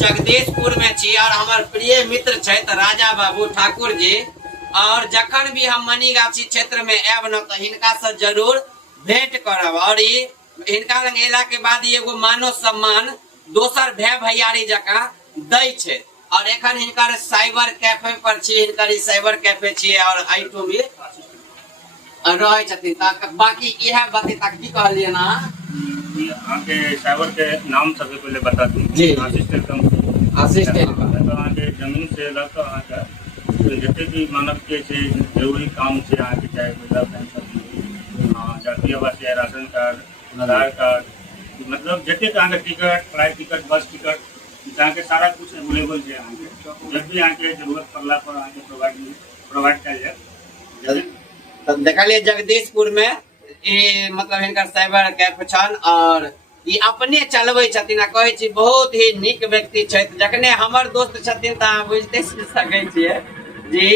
जगदीशपुर में छी और हमार प्रिय मित्र छथि राजा बाबू ठाकुर जी। और जखन भी हम मनीगाछी क्षेत्र में आयब न तो हिनका से जरूर भेंट करब। और हिनका लग एला के बाद एगो मानो सम्मान दोसर भाई भैयारी जका दै छै। और एखन हिनकर साइबर कैफे पर छी, हिनकर साइबर कैफे छी और आइटो भी रहे छथिन। बाकी यह बतेता की कहलिए ना आके साइबर के नाम सबसे पहले बता दूं जी। आशीष टेलीकॉम। आशीष टेलीकॉम तो आके जमीन से लग आके जते भी मानव के छै जरूरी काम छै आके चाहे बिजली पेंशन जातीय आवासीय राशन कार्ड आधार कार्ड मतलब जते आके टिकट फ्लाइट टिकट बस टिकट के सारा कुछ अवेलेबल है। आके जब भी आके जरूरत पड़ला पर आके प्रोवाइड कल जाए। तो देखलिए जगदीशपुर में मतलब हिनकर साइबर कैफे छन और ये अपने चलबै छथिन। कहै छी बहुत ही निक व्यक्ति छथि। जखने हमर दोस्त छथिन त अहाँ बुझते सकै छियै जी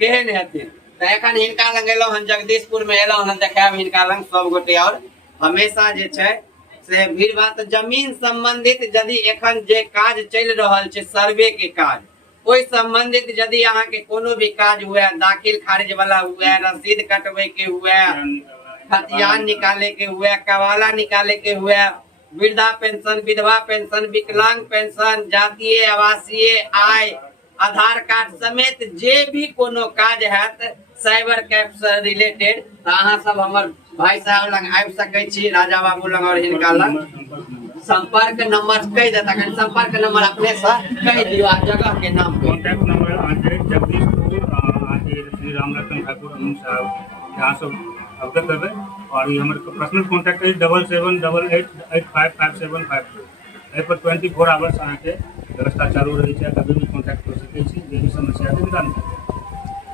केहन हेथिन। तो एखन हिनका लग एलौ हन जगदीशपुर में एलौ हन देखाब हिनका लग सब गोटे। और हमेशा जे छै से भीड़ भाड़ जमीन संबंधित यदि एखन जे काज चल रहल छै सर्वे के काज ओहि संबंधित यदि अहाँ के कोनो भी काज हुए दाखिल खारिज वाला हुए रसीद कटवे के हुए खतियान निकाले के हुए कवाला निकाले के हुए वृद्धा पेंशन विधवा पेंशन विकलांग पेंशन जातीय आवासीय आय आधार कार्ड समेत जे भी कोनो काज हैत साइबर कैफ से रिलेटेड तो अहाँ सब हमर भाई साहब लग आबि सकै छी राजा बाबू लग। और हिनका लग संपर्क नंबर कह देता संपर्क नंबर अपने से कह दियो आ जगह के नाम कॉन्टैक्ट नंबर आके जगदीशपुर आके श्री रामरतन ठाकुर अमीन साहब यहाँ सब अवगत हेबे। और ये हमारे पर्सनल कॉन्टैक्ट है 7788855752 पर 24 आवर्स आके व्यवस्था चालू रही है। कभी भी कॉन्टैक्ट कर सके छी जे भी समस्या के निदान।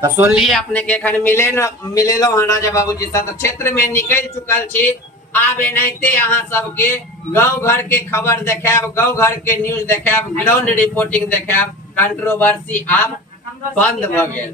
तो सुनलिए अपने के एखन मिलेलो हन राजा बाबू जी से क्षेत्र में निकल चुकल छी। आब एनाहिते अहाँ सबके गांव घर के खबर देखाब गांव घर के न्यूज देखाब ग्राउंड रिपोर्टिंग देखाब। कंट्रोवर्सी आब बंद भ गेल।